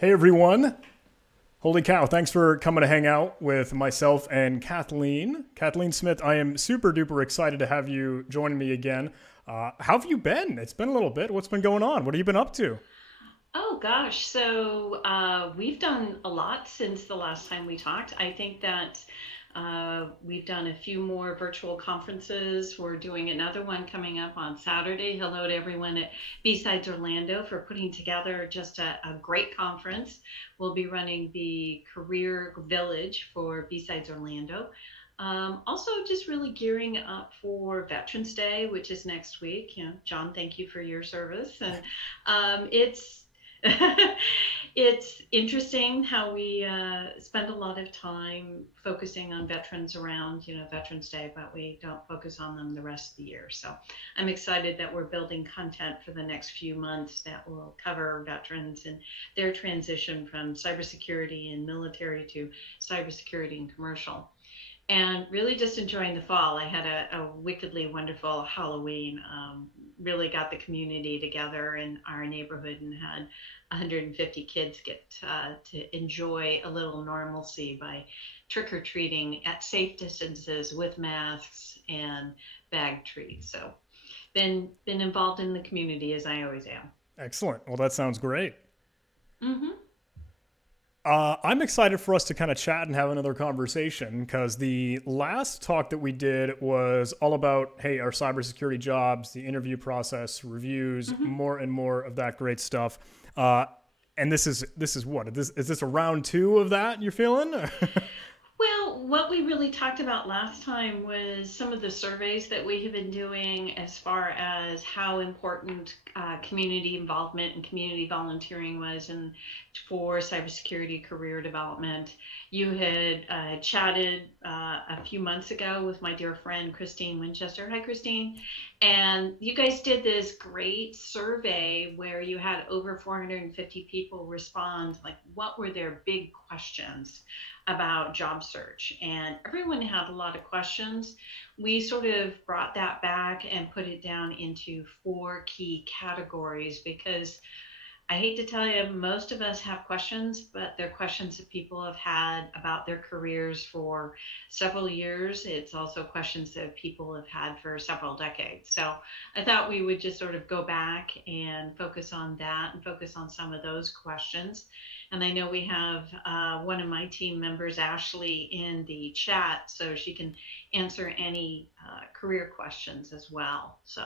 Hey everyone. Holy cow. Thanks for coming to hang out with myself and Kathleen. Kathleen Smith, I am super duper excited to have you join me again. How have you been? It's been a little bit. What's been going on? What have you been up to? Oh gosh, we've done a lot since the last time we talked. I think that we've done a few more virtual conferences. We're doing another one coming up on Saturday. Hello to everyone at B-Sides Orlando for putting together just a great conference. We'll be running the Career Village for B-Sides Orlando. Also, just really gearing up for Veterans Day, which is next week. You know, John, thank you for your service. And it's it's interesting how we spend a lot of time focusing on veterans around, Veterans Day, but we don't focus on them the rest of the year. So I'm excited that we're building content for the next few months that will cover veterans and their transition from cybersecurity and military to cybersecurity and commercial, and really just enjoying the fall. I had a wickedly wonderful Halloween. Really got the community together in our neighborhood and had 150 kids get to enjoy a little normalcy by trick or treating at safe distances with masks and bag treats. So been involved in the community as I always am. Excellent. Well, that sounds great. Mm-hmm. I'm excited for us to kind of chat and have another conversation because the last talk that we did was all about, hey, our cybersecurity jobs, the interview process, reviews, Mm-hmm. more and more of that great stuff. Uh, and this is what is this a round two of that you're feeling? Well, what we really talked about last time was some of the surveys that we have been doing as far as how important community involvement and community volunteering was and for cybersecurity career development. You had chatted a few months ago with my dear friend Christine Winchester. Hi, Christine. And you guys did this great survey where you had over 450 people respond, like what were their big questions about job search, and everyone had a lot of questions. We sort of brought that back and put it down into four key categories because I hate to tell you, most of us have questions, but they're questions that people have had about their careers for several years. It's also questions that people have had for several decades. So I thought we would just sort of go back and focus on that and focus on some of those questions. And I know we have one of my team members, Ashley, in the chat, so she can answer any career questions as well. So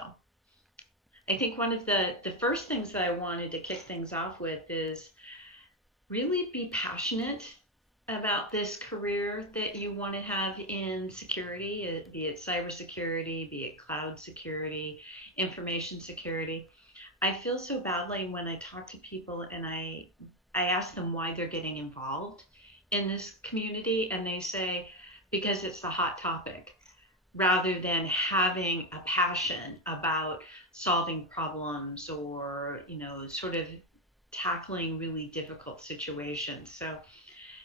I think one of the first things that I wanted to kick things off with is really be passionate about this career that you want to have in security, be it cybersecurity, be it cloud security, information security. I feel so badly when I talk to people and I ask them why they're getting involved in this community, and they say because it's the hot topic, rather than having a passion about solving problems or, sort of tackling really difficult situations. So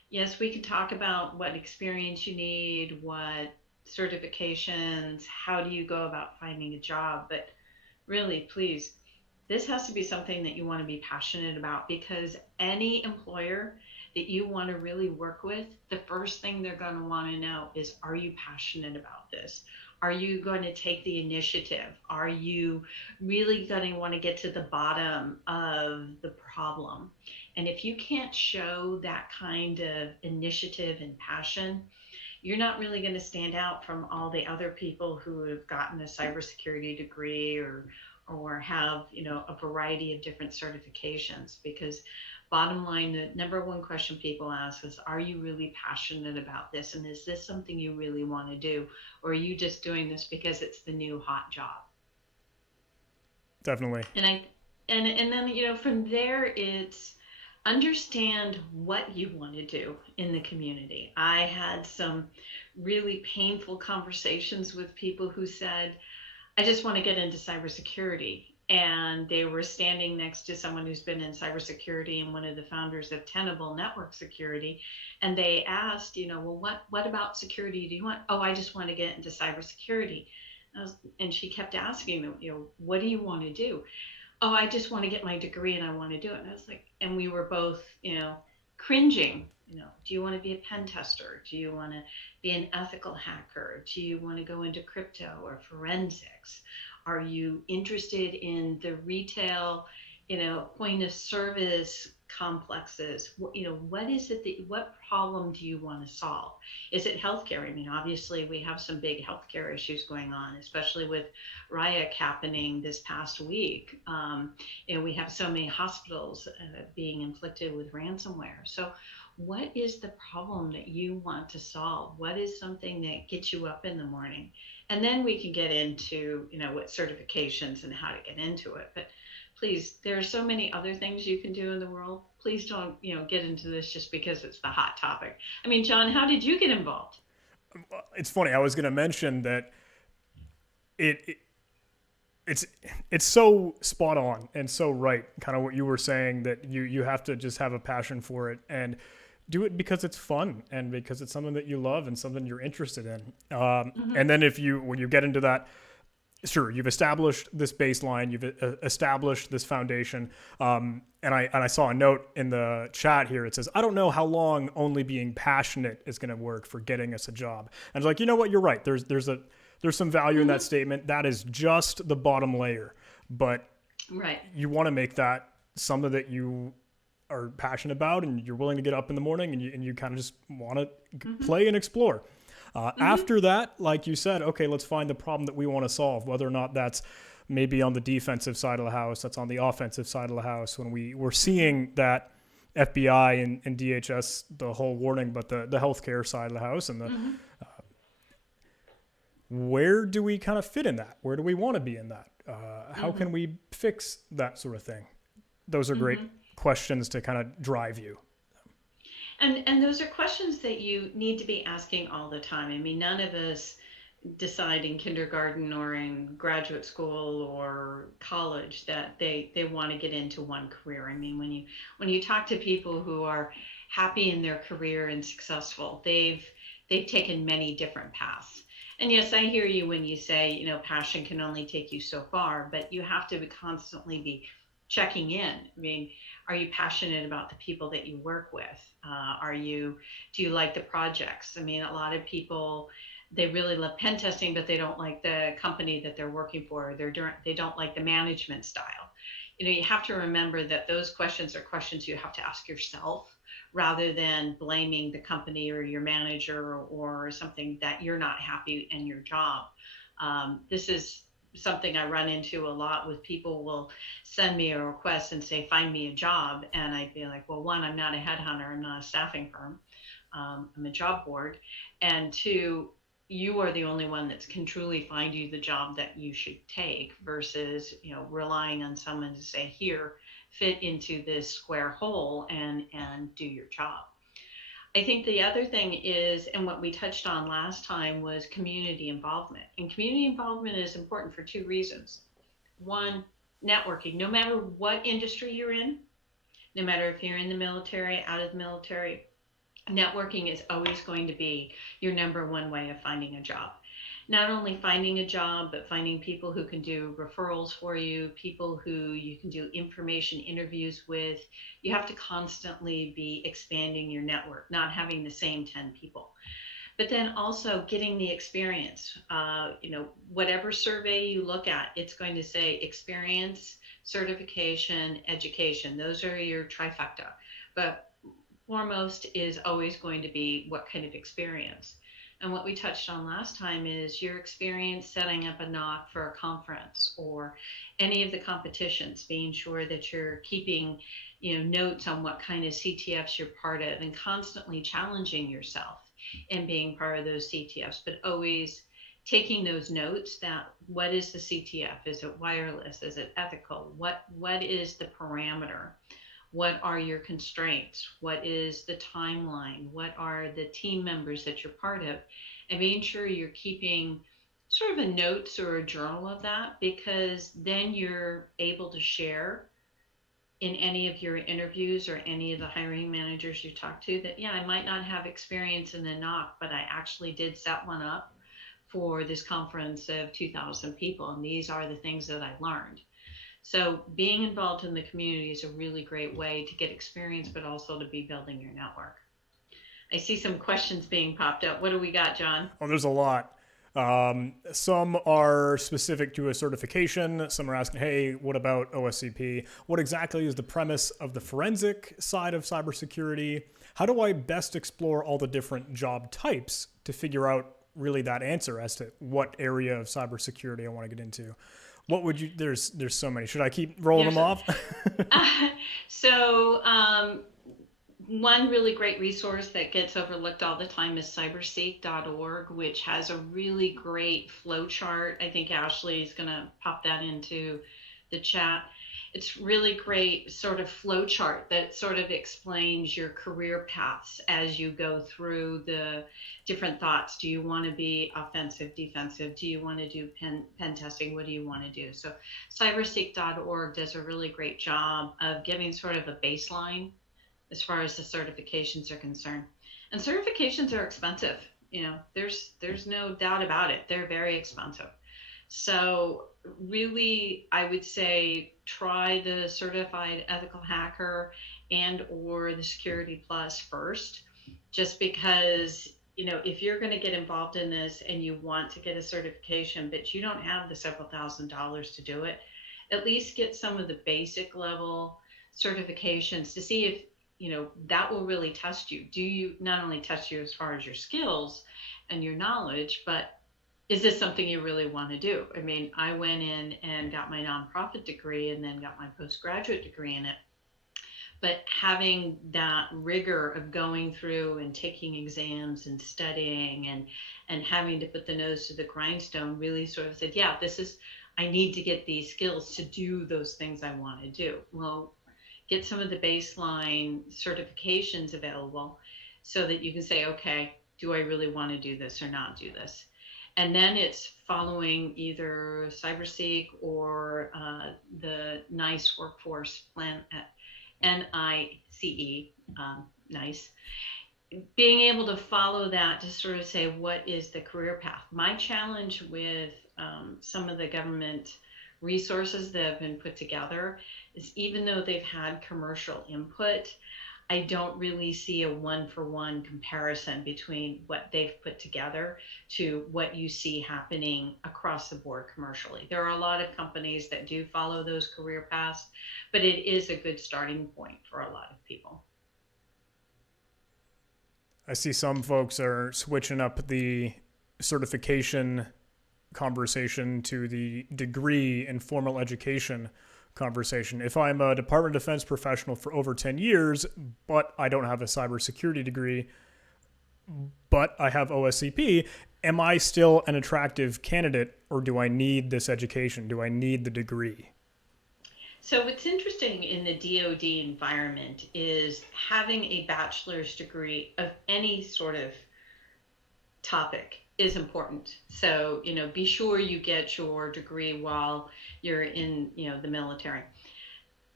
yes, we can talk about what experience you need, what certifications, how do you go about finding a job, but really, please, this has to be something that you want to be passionate about, because any employer that you want to really work with, the first thing they're going to want to know is, are you passionate about this? Are you going to take the initiative? Are you really going to want to get to the bottom of the problem? And if you can't show that kind of initiative and passion, you're not really going to stand out from all the other people who have gotten a cybersecurity degree or have, a variety of different certifications. Because bottom line, the number one question people ask is, are you really passionate about this, and is this something you really want to do, or are you just doing this because it's the new hot job? Definitely. And i and and then, from there, it's understand what you want to do in the community. I had some really painful conversations with people who said, I just want to get into cybersecurity. And they were standing next to someone who's been in cybersecurity and one of the founders of Tenable Network Security. And they asked, well, what about security do you want? Oh, I just want to get into cybersecurity. And she kept asking them, what do you want to do? oh, I just want to get my degree and I want to do it. And I was like, and we were both, cringing. Do you want to be a pen tester? Do you want to be an ethical hacker? Do you want to go into crypto or forensics? Are you interested in the retail, point of service complexes? What is it what problem do you want to solve? Is it healthcare? I mean, obviously we have some big healthcare issues going on, especially with riot happening this past week. We have so many hospitals being inflicted with ransomware. So what is the problem that you want to solve? What is something that gets you up in the morning? And then we can get into, what certifications and how to get into it. But please, there are so many other things you can do in the world. Please don't, get into this just because it's the hot topic. I mean, John, how did you get involved? It's funny. I was going to mention that it it's it's so spot on and so right, kind of what you were saying, that you have to just have a passion for it and do it because it's fun and because it's something that you love and something you're interested in. And then when you get into that, sure, you've established this baseline, you've established this foundation. And I saw a note in the chat here. It says, I don't know how long only being passionate is going to work for getting us a job. And it's like, you know what? You're right. There's some value in that statement. That is just the bottom layer. But Right. you want to make that something that you are passionate about and you're willing to get up in the morning and you kind of just want to play and explore. After that, like you said, okay, let's find the problem that we want to solve, whether or not that's maybe on the defensive side of the house, that's on the offensive side of the house. When we're seeing that FBI and DHS, the whole warning, but the healthcare side of the house and where do we kind of fit in that? Where do we want to be in that? How can we fix that sort of thing? Those are great questions to kind of drive you. And those are questions that you need to be asking all the time. I mean, none of us decide in kindergarten or in graduate school or college that they want to get into one career. I mean, when you talk to people who are happy in their career and successful, they've taken many different paths. And yes, I hear you when you say, passion can only take you so far, but you have to constantly be checking in. I mean, are you passionate about the people that you work with? Do you like the projects? I mean, a lot of people, they really love pen testing, but they don't like the company that they're working for. They don't like the management style. You have to remember that those questions are questions you have to ask yourself rather than blaming the company or your manager or something that you're not happy in your job. This is something I run into a lot with people will send me a request and say, find me a job. And I'd be like, well, one, I'm not a headhunter. I'm not a staffing firm. I'm a job board. And two, you are the only one that can truly find you the job that you should take versus, relying on someone to say, here, fit into this square hole and do your job. I think the other thing is, and what we touched on last time, was community involvement. And community involvement is important for two reasons. One, networking. No matter what industry you're in, no matter if you're in the military, out of the military, networking is always going to be your number one way of finding a job. Not only finding a job, but finding people who can do referrals for you, people who you can do information interviews with. You have to constantly be expanding your network, not having the same 10 people. But then also getting the experience. Whatever survey you look at, it's going to say experience, certification, education. Those are your trifecta. But foremost is always going to be what kind of experience. And what we touched on last time is your experience setting up a knock for a conference or any of the competitions, being sure that you're keeping, notes on what kind of CTFs you're part of and constantly challenging yourself and being part of those CTFs, but always taking those notes that what is the CTF? Is it wireless? Is it ethical? What is the parameter? What are your constraints? What is the timeline? What are the team members that you're part of? And being sure you're keeping sort of a notes or a journal of that, because then you're able to share in any of your interviews or any of the hiring managers you talk to that, yeah, I might not have experience in the knock, but I actually did set one up for this conference of 2,000 people. And these are the things that I learned. So being involved in the community is a really great way to get experience, but also to be building your network. I see some questions being popped up. What do we got, John? Oh, there's a lot. Some are specific to a certification. Some are asking, hey, what about OSCP? What exactly is the premise of the forensic side of cybersecurity? How do I best explore all the different job types to figure out really that answer as to what area of cybersecurity I want to get into? What would you? There's so many. Should I keep rolling There's them off? so one really great resource that gets overlooked all the time is cyberseek.org, which has a really great flow chart. I think Ashley is going to pop that into the chat. It's really great sort of flow chart that sort of explains your career paths as you go through the different thoughts. Do you want to be offensive, defensive? Do you want to do pen testing? What do you want to do? So cyberseek.org does a really great job of giving sort of a baseline as far as the certifications are concerned. And certifications are expensive. You know, there's no doubt about it. They're very expensive. So really, I would say try the certified ethical hacker and or the security plus first, just because, you know, if you're going to get involved in this and you want to get a certification, but you don't have the several $1,000s to do it, at least get some of the basic level certifications to see if, you know, that will really test you. Do you not only test you as far as your skills and your knowledge, but is this something you really want to do? I mean, I went in and got my nonprofit degree and then got my postgraduate degree in it. But having that rigor of going through and taking exams and studying and having to put the nose to the grindstone really sort of said, yeah, I need to get these skills to do those things I want to do. Well, get some of the baseline certifications available so that you can say, okay, do I really want to do this or not do this? And then it's following either CyberSeek or the NICE workforce plan, NICE, NICE. Being able to follow that to sort of say, what is the career path? My challenge with some of the government resources that have been put together is, even though they've had commercial input, I don't really see a one-for-one comparison between what they've put together to what you see happening across the board commercially. There are a lot of companies that do follow those career paths, but it is a good starting point for a lot of people. I see some folks are switching up the certification conversation to the degree and formal education conversation. If I'm a Department of Defense professional for over 10 years, but I don't have a cybersecurity degree, but I have OSCP, am I still an attractive candidate, or do I need this education? Do I need the degree? So what's interesting in the DoD environment is having a bachelor's degree of any sort of topic is important. So, you know, be sure you get your degree while you're in, you know, the military.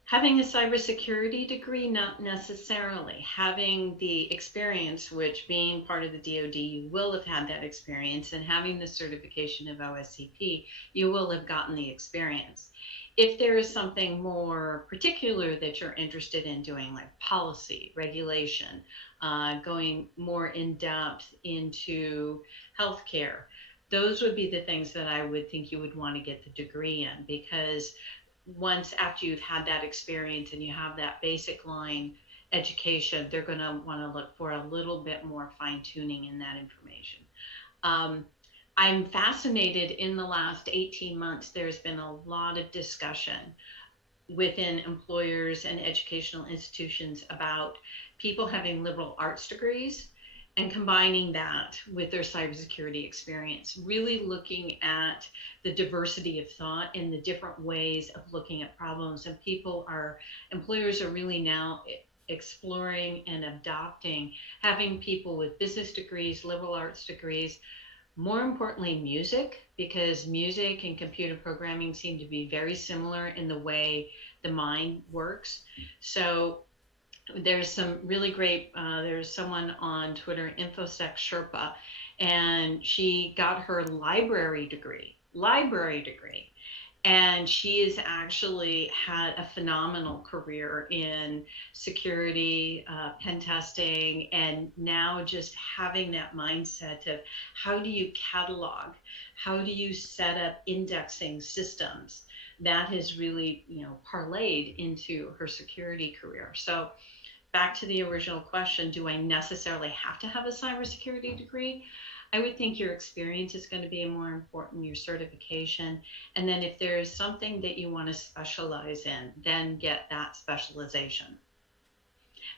Having a cybersecurity degree, not necessarily. Having the experience, which being part of the DoD, you will have had that experience, and having the certification of OSCP, you will have gotten the experience. If there is something more particular that you're interested in doing, like policy, regulation, going more in depth into healthcare, those would be the things that I would think you would want to get the degree in, because once after you've had that experience and you have that basic line education, they're going to want to look for a little bit more fine tuning in that information. I'm fascinated. In the last 18 months, there's been a lot of discussion within employers and educational institutions about people having liberal arts degrees and combining that with their cybersecurity experience, really looking at the diversity of thought and the different ways of looking at problems. And employers are really now exploring and adopting having people with business degrees, liberal arts degrees, more importantly, music, because music and computer programming seem to be very similar in the way the mind works. So there's some really great, there's someone on Twitter, InfoSec Sherpa, and she got her library degree, And she has actually had a phenomenal career in security, pen testing, and now just having that mindset of how do you catalog, how do you set up indexing systems. That has really, parlayed into her security career. So back to the original question, do I necessarily have to have a cybersecurity degree? I would think your experience is going to be more important, your certification. And then if there is something that you want to specialize in, then get that specialization.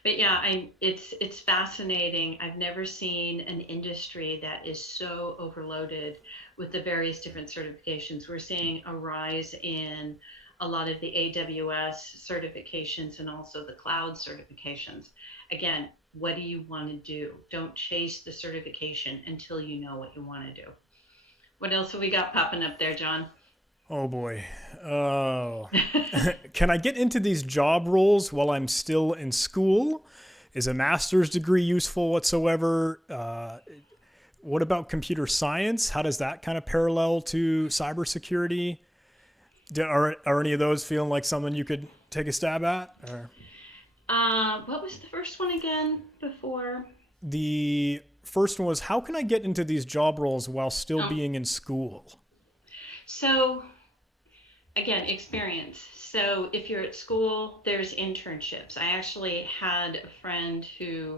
But yeah, it's fascinating. I've never seen an industry that is so overloaded with the various different certifications. We're seeing a rise in a lot of the AWS certifications and also the cloud certifications. Again, what do you want to do? Don't chase the certification until you know what you want to do. What else have we got popping up there, John? Oh boy. Oh. Can I get into these job roles while I'm still in school? Is a master's degree useful whatsoever? What about computer science? How does that kind of parallel to cybersecurity? Are any of those feeling like something you could take a stab at? Or? What was the first one again before? The first one was, how can I get into these job roles while still being in school? So again, experience. So if you're at school, there's internships. I actually had a friend who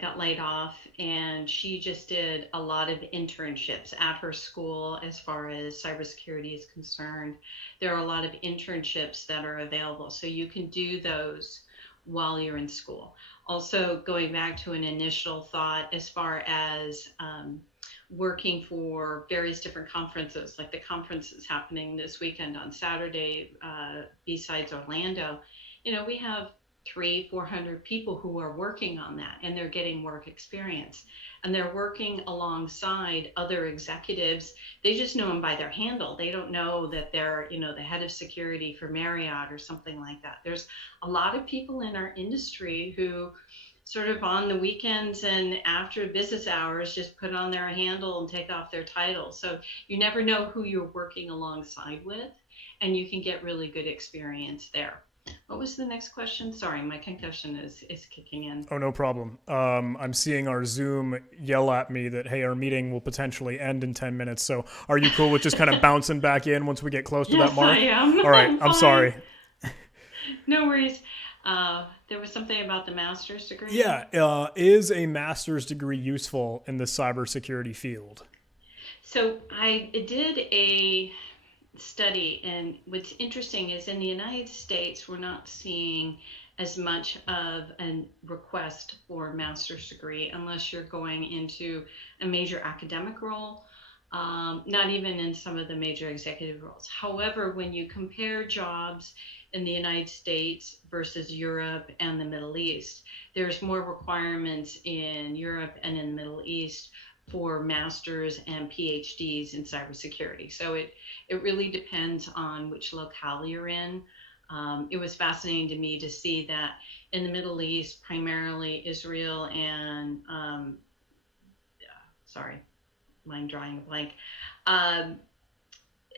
got laid off, and she just did a lot of internships at her school as far as cybersecurity is concerned. There are a lot of internships that are available, so you can do those while you're in school. Also, going back to an initial thought as far as working for various different conferences, like the conference is happening this weekend on Saturday, besides Orlando, we have 300-400 people who are working on that, and they're getting work experience, and they're working alongside other executives. They just know them by their handle. They don't know that they're the head of security for Marriott or something like that. There's a lot of people in our industry who sort of on the weekends and after business hours just put on their handle and take off their title. So you never know who you're working alongside with, and you can get really good experience there. What was the next question? Sorry, my concussion is kicking in. Oh, no problem. I'm seeing our Zoom yell at me that, hey, our meeting will potentially end in 10 minutes. So are you cool with just kind of bouncing back in once we get close to that mark? I am. All right, I'm sorry. No worries. There was something about the master's degree. Yeah. Is a master's degree useful in the cybersecurity field? So I did a study, and what's interesting is in the United States, we're not seeing as much of a request for a master's degree unless you're going into a major academic role, not even in some of the major executive roles. However, when you compare jobs in the United States versus Europe and the Middle East, there's more requirements in Europe and in the Middle East for masters and PhDs in cybersecurity. So it really depends on which locale you're in. It was fascinating to me to see that in the Middle East, primarily Israel and, sorry, mind drawing a blank,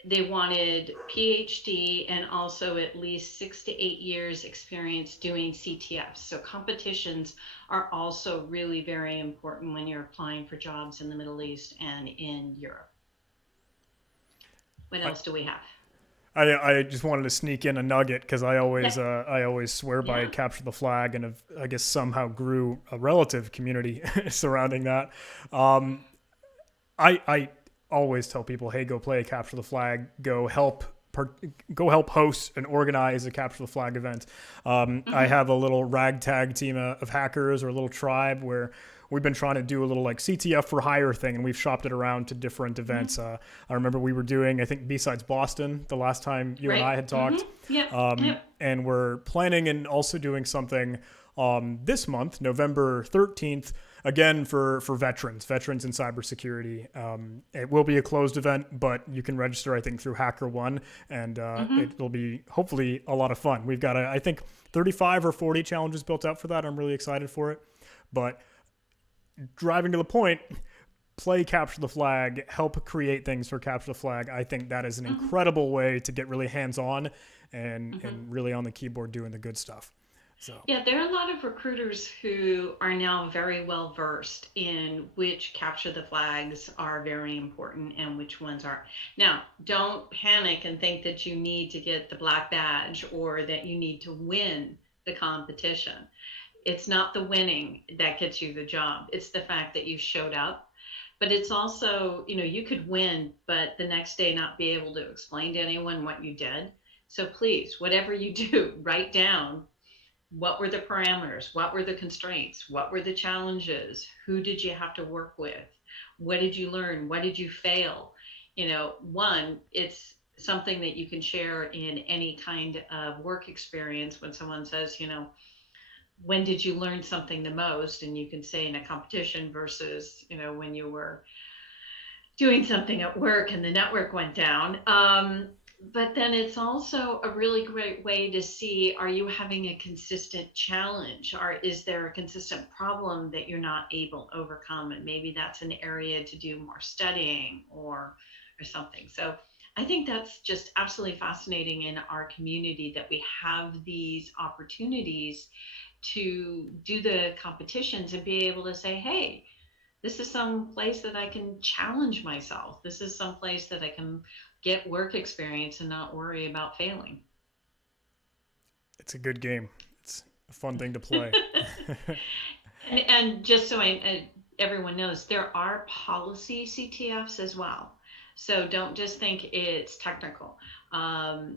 they wanted PhD and also at least 6 to 8 years experience doing CTFs. So competitions are also really very important when you're applying for jobs in the Middle East and in Europe. What else do we have? I just wanted to sneak in a nugget because I always swear by capture the flag, and I guess somehow grew a relative community surrounding that. I always tell people, hey, go play a capture the flag, go help host and organize a capture the flag event. I have a little ragtag team of hackers, or a little tribe, where we've been trying to do a little like CTF for hire thing, and we've shopped it around to different events. I remember we were doing, I think, besides Boston the last time you and I had talked. And we're planning and also doing something this month, November 13th, again for veterans in cybersecurity. It will be a closed event, but you can register, I think, through HackerOne, and it'll be hopefully a lot of fun. We've got, I think, 35 or 40 challenges built out for that. I'm really excited for it. But driving to the point, play Capture the Flag, help create things for Capture the Flag, I think that is an Mm-hmm. incredible way to get really hands-on Mm-hmm. and really on the keyboard doing the good stuff. So Yeah, there are a lot of recruiters who are now very well versed in which capture the flags are very important and which ones are. Now, don't panic and think that you need to get the black badge or that you need to win the competition. It's not the winning that gets you the job, it's the fact that you showed up. But it's also, you could win, but the next day not be able to explain to anyone what you did. So please, whatever you do, write down what were the parameters, what were the constraints, what were the challenges, who did you have to work with, what did you learn, what did you fail. One, it's something that you can share in any kind of work experience. When someone says, when did you learn something the most, and you can say in a competition versus when you were doing something at work and the network went down. But then it's also a really great way to see, are you having a consistent challenge, or is there a consistent problem that you're not able to overcome, and maybe that's an area to do more studying or something. So I think that's just absolutely fascinating in our community that we have these opportunities to do the competitions and be able to say, hey, this is some place that I can challenge myself. This is some place that I can get work experience and not worry about failing. it's a good game. It's a fun thing to play. And just so everyone knows, there are policy CTFs as well. So don't just think it's technical. Um,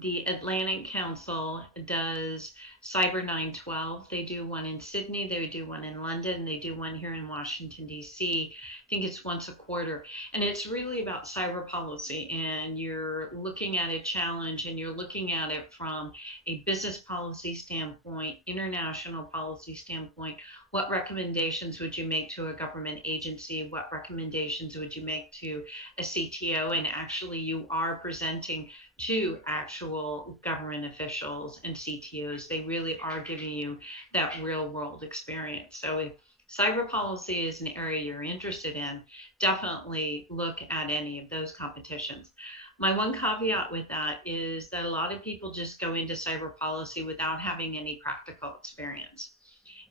the Atlantic Council does Cyber 912. They do one in Sydney, they do one in London, they do one here in Washington, D.C. I think it's once a quarter. And it's really about cyber policy. And you're looking at a challenge and you're looking at it from a business policy standpoint, international policy standpoint. What recommendations would you make to a government agency? What recommendations would you make to a CTO? And actually, you are presenting to actual government officials and CTOs. They really are giving you that real world experience. So if cyber policy is an area you're interested in, definitely look at any of those competitions. My one caveat with that is that a lot of people just go into cyber policy without having any practical experience.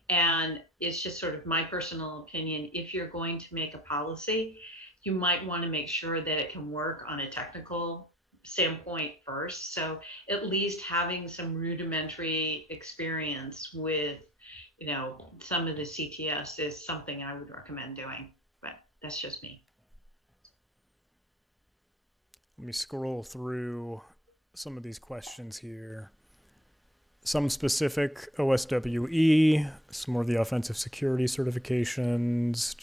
And it's just sort of my personal opinion. If you're going to make a policy, you might want to make sure that it can work on a technical standpoint first. So at least having some rudimentary experience with, some of the CTS is something I would recommend doing. But that's just me. Let me scroll through some of these questions here. Some specific OSWE, some more of the offensive security certifications.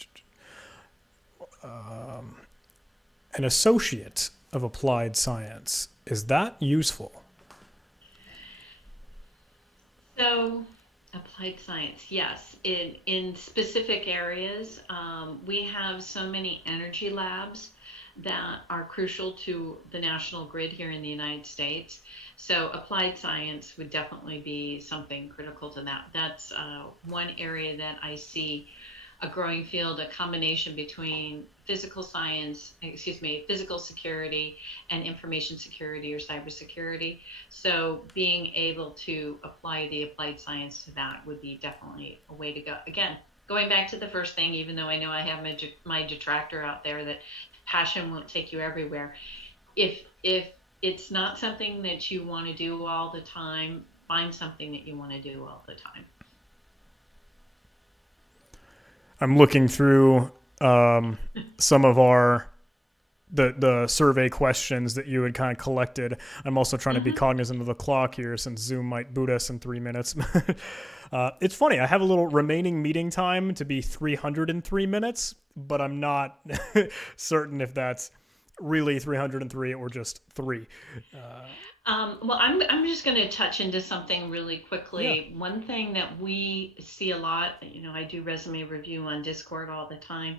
An associate of applied science. Is that useful? So applied science, yes. In specific areas, we have so many energy labs that are crucial to the national grid here in the United States. So applied science would definitely be something critical to that. That's one area that I see a growing field, a combination between physical security and information security or cybersecurity. So being able to apply the applied science to that would be definitely a way to go. Again, going back to the first thing, even though I know I have my detractor out there that passion won't take you everywhere. If it's not something that you want to do all the time, find something that you want to do all the time. I'm looking through some of the survey questions that you had kind of collected. I'm also trying to be cognizant of the clock here since Zoom might boot us in 3 minutes. It's funny. I have a little remaining meeting time to be 303 minutes, but I'm not certain if that's really 303 or just 3. Well, I'm just going to touch into something really quickly. Yeah. One thing that we see a lot, I do resume review on Discord all the time.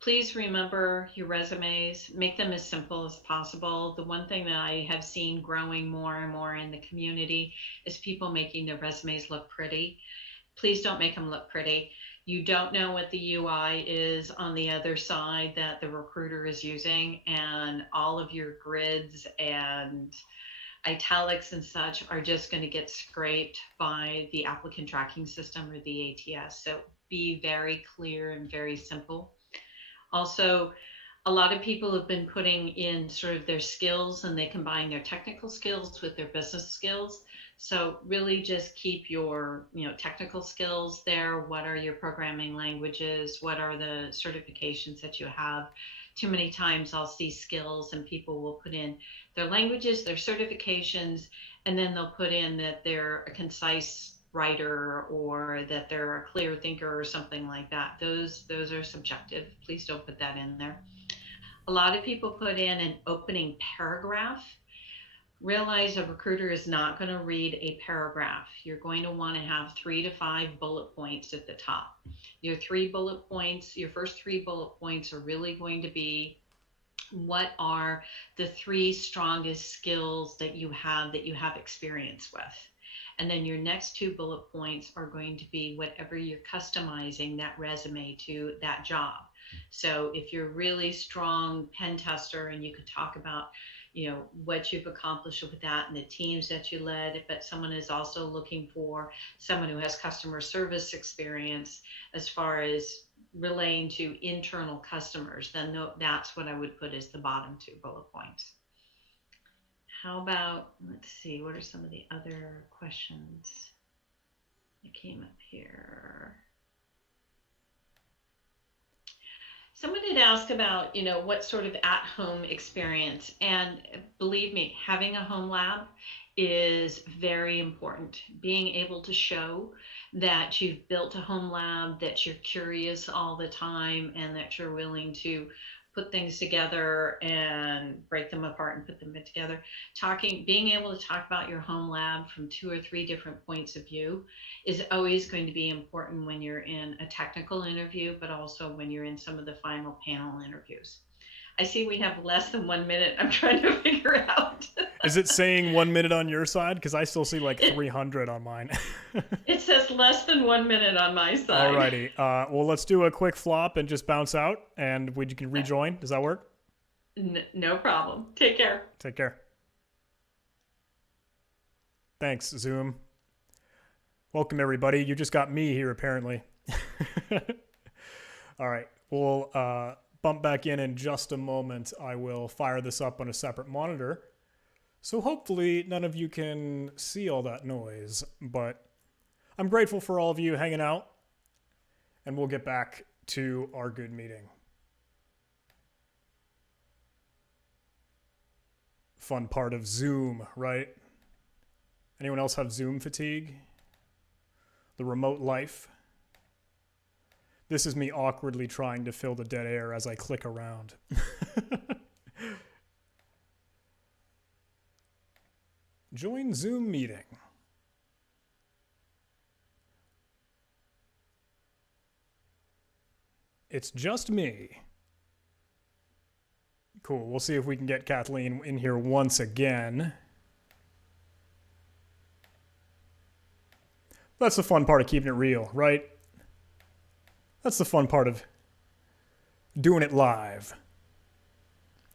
Please remember your resumes, make them as simple as possible. The one thing that I have seen growing more and more in the community is people making their resumes look pretty. Please don't make them look pretty. You don't know what the UI is on the other side that the recruiter is using, and all of your grids and italics and such are just going to get scraped by the applicant tracking system or the ATS. So be very clear and very simple. Also, a lot of people have been putting in sort of their skills, and they combine their technical skills with their business skills. So really just keep your, technical skills there. What are your programming languages? What are the certifications that you have? Too many times I'll see skills and people will put in their languages, their certifications, and then they'll put in that they're a concise writer or that they're a clear thinker or something like that. Those are subjective. Please don't put that in there. A lot of people put in an opening paragraph. Realize a recruiter is not going to read a paragraph. You're going to want to have 3 to 5 bullet points at the top. Your first 3 bullet points are really going to be, what are the 3 strongest skills that you have experience with? And then your next 2 bullet points are going to be whatever you're customizing that resume to that job. So if you're a really strong pen tester and you could talk about, what you've accomplished with that and the teams that you led, but someone is also looking for someone who has customer service experience as far as relaying to internal customers, then that's what I would put as the bottom 2 bullet points. How about, let's see, what are some of the other questions that came up here? Someone did ask about, what sort of at-home experience, and believe me, having a home lab is very important. Being able to show that you've built a home lab, that you're curious all the time, and that you're willing to put things together and break them apart and put them together. Being able to talk about your home lab from 2 or 3 different points of view is always going to be important when you're in a technical interview, but also when you're in some of the final panel interviews. I see we have less than 1 minute. I'm trying to figure out. Is it saying 1 minute on your side? Because I still see like 300 on mine. It says less than 1 minute on my side. Alrighty. Well, let's do a quick flop and just bounce out, and we can rejoin. Does that work? No problem. Take care. Take care. Thanks, Zoom. Welcome, everybody. You just got me here, apparently. All right. We'll bump back in just a moment. I will fire this up on a separate monitor. So hopefully none of you can see all that noise, but I'm grateful for all of you hanging out, and we'll get back to our good meeting. Fun part of Zoom, right? Anyone else have Zoom fatigue? The remote life? This is me awkwardly trying to fill the dead air as I click around. Join Zoom meeting. It's just me. Cool. We'll see if we can get Kathleen in here once again. That's the fun part of keeping it real, right? That's the fun part of doing it live.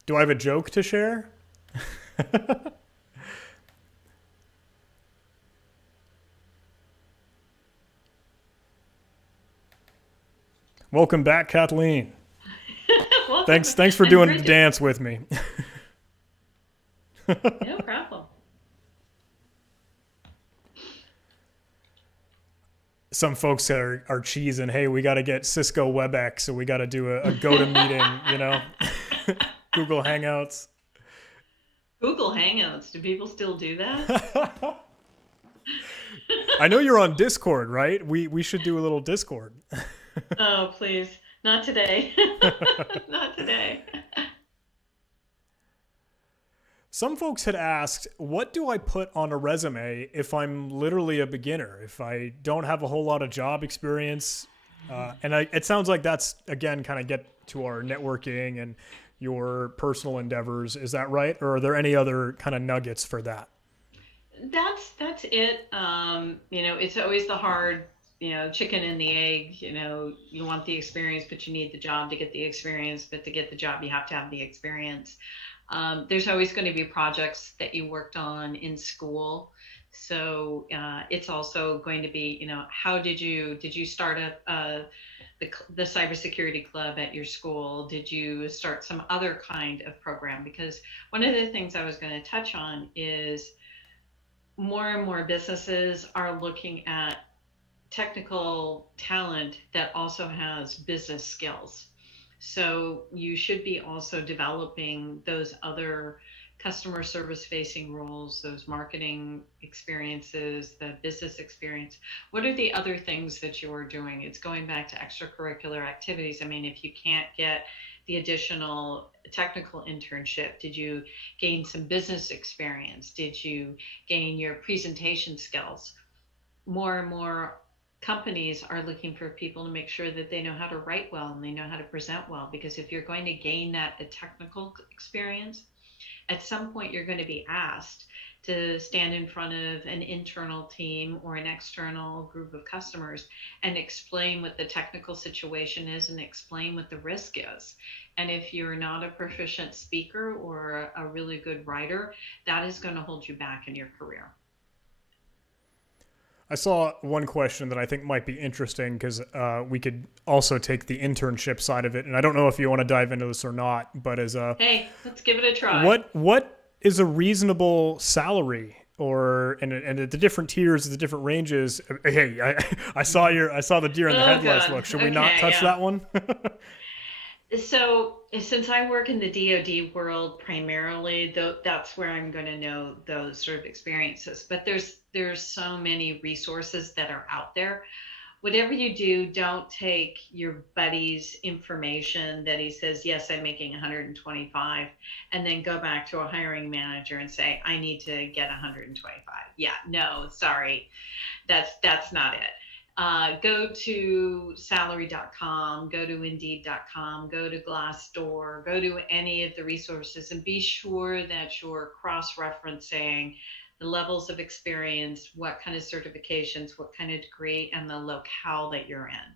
Do I have a joke to share? Welcome back, Kathleen. Thanks for doing the dance with me. No problem. Some folks are cheesing, hey, we got to get Cisco WebEx, so we got to do a GoToMeeting, Google Hangouts. Google Hangouts, do people still do that? I know you're on Discord, right? We should do a little Discord. Oh, please. Not today. Not today. Some folks had asked, what do I put on a resume if I'm literally a beginner, if I don't have a whole lot of job experience? It sounds like that's, again, kind of get to our networking and your personal endeavors. Is that right? Or are there any other kind of nuggets for that? That's it. It's always the hard chicken and the egg. You want the experience, but you need the job to get the experience. But to get the job, you have to have the experience. There's always going to be projects that you worked on in school. So it's also going to be, how did you start up the cybersecurity club at your school? Did you start some other kind of program? Because one of the things I was going to touch on is more and more businesses are looking at technical talent that also has business skills. So you should be also developing those other customer service facing roles, those marketing experiences, the business experience. What are the other things that you are doing? It's going back to extracurricular activities. I mean, if you can't get the additional technical internship, did you gain some business experience? Did you gain your presentation skills? More and more companies are looking for people to make sure that they know how to write well and they know how to present well, because if you're going to gain the technical experience, at some point you're going to be asked to stand in front of an internal team or an external group of customers and explain what the technical situation is and explain what the risk is. And if you're not a proficient speaker or a really good writer, that is going to hold you back in your career. I saw one question that I think might be interesting because we could also take the internship side of it, and I don't know if you want to dive into this or not. But hey, let's give it a try. What is a reasonable salary, and the different tiers, the different ranges? Hey, I saw the deer in the headlights. Look, should we not touch that one? So since I work in the DoD world primarily, that's where I'm going to know those sort of experiences. But there's so many resources that are out there. Whatever you do, don't take your buddy's information that he says, yes, I'm making 125, and then go back to a hiring manager and say, I need to get 125. Yeah, no, sorry, that's not it. Go to salary.com, go to indeed.com, go to Glassdoor, go to any of the resources and be sure that you're cross-referencing the levels of experience, what kind of certifications, what kind of degree, and the locale that you're in.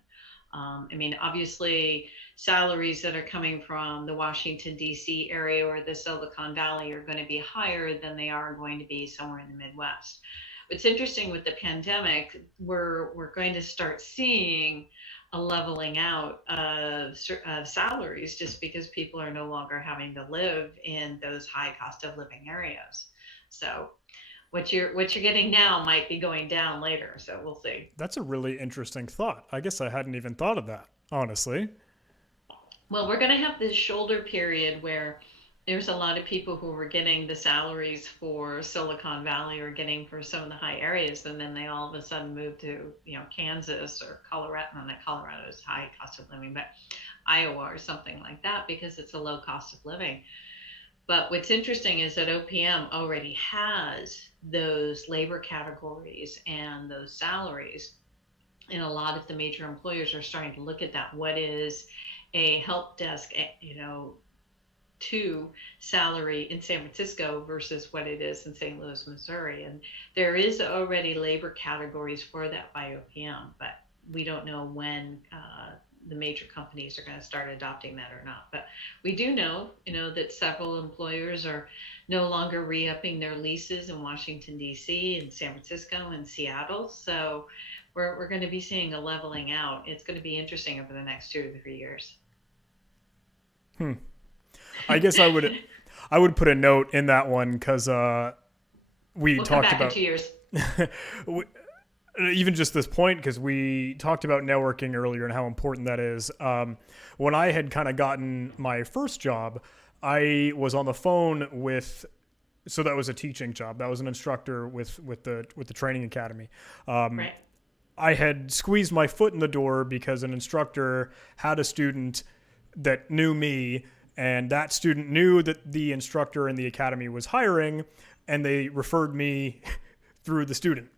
I mean, obviously, salaries that are coming from the Washington, D.C. area or the Silicon Valley are going to be higher than they are going to be somewhere in the Midwest. What's interesting with the pandemic, we're going to start seeing a leveling out of salaries just because people are no longer having to live in those high cost of living areas. So what you're getting now might be going down later. So we'll see. That's a really interesting thought. I guess I hadn't even thought of that, honestly. Well, we're going to have this shoulder period where there's a lot of people who were getting the salaries for Silicon Valley or getting for some of the high areas, and then they all of a sudden moved to, Kansas or Colorado. Not Colorado is high cost of living, but Iowa or something like that because it's a low cost of living. But what's interesting is that OPM already has those labor categories and those salaries, and a lot of the major employers are starting to look at that. What is a help desk, to salary in San Francisco versus what it is in St. Louis, Missouri. And there is already labor categories for that by OPM, but we don't know when the major companies are going to start adopting that or not. But we do know, that several employers are no longer re-upping their leases in Washington, D.C., and San Francisco and Seattle. So we're going to be seeing a leveling out. It's going to be interesting over the next 2 to 3 years. I guess I would put a note in that one because we'll talked come back about in 2 years. Even just this point, because we talked about networking earlier and how important that is. When I had kind of gotten my first job, I was on the phone so that was a teaching job. That was an instructor with the training academy. Right. I had squeezed my foot in the door because an instructor had a student that knew me, and that student knew that the instructor in the academy was hiring, and they referred me through the student.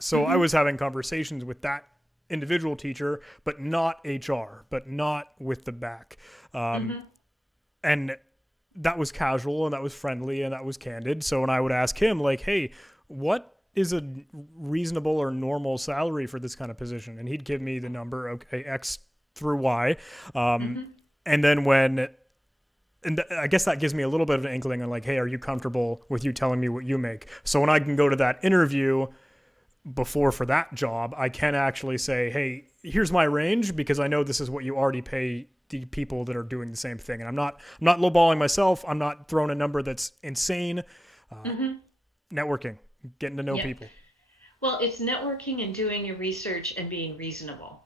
So I was having conversations with that individual teacher, but not HR, but not with the back. And that was casual, and that was friendly, and that was candid. So when I would ask him, like, hey, what is a reasonable or normal salary for this kind of position? And he'd give me the number, okay, X through Y. And then and I guess that gives me a little bit of an inkling on like, hey, are you comfortable with you telling me what you make? So when I can go to that interview for that job, I can actually say, hey, here's my range because I know this is what you already pay the people that are doing the same thing. And I'm not lowballing myself. I'm not throwing a number that's insane. Networking, getting to know people. Well, it's networking and doing your research and being reasonable.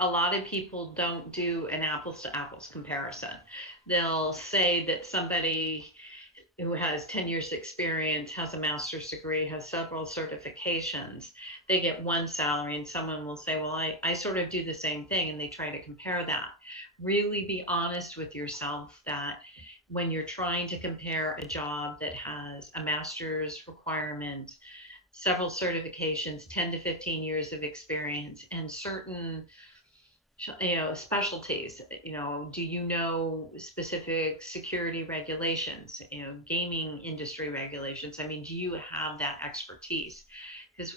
A lot of people don't do an apples to apples comparison. They'll say that somebody who has 10 years experience, has a master's degree, has several certifications, they get one salary, and someone will say, well, I sort of do the same thing, and they try to compare that. Really be honest with yourself that when you're trying to compare a job that has a master's requirement, several certifications, 10 to 15 years of experience, and certain specialties, do you know specific security regulations, gaming industry regulations? I mean, do you have that expertise? Because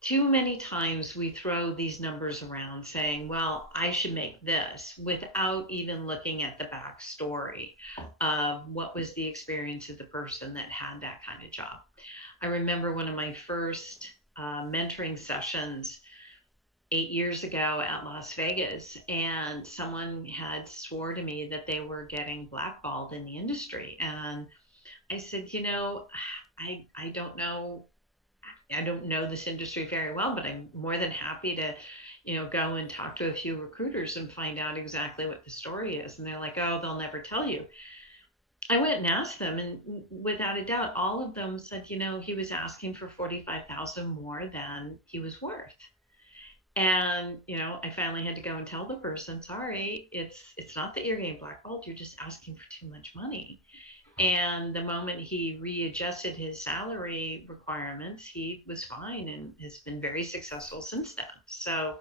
too many times we throw these numbers around saying, well, I should make this without even looking at the backstory of what was the experience of the person that had that kind of job. I remember one of my first mentoring sessions 8 years ago at Las Vegas, and someone had swore to me that they were getting blackballed in the industry. And I said, I don't know. I don't know this industry very well, but I'm more than happy to, go and talk to a few recruiters and find out exactly what the story is. And they're like, oh, they'll never tell you. I went and asked them, and without a doubt, all of them said, he was asking for $45,000 more than he was worth. And, I finally had to go and tell the person, sorry, it's not that you're getting blackballed, you're just asking for too much money. And the moment he readjusted his salary requirements, he was fine and has been very successful since then. So,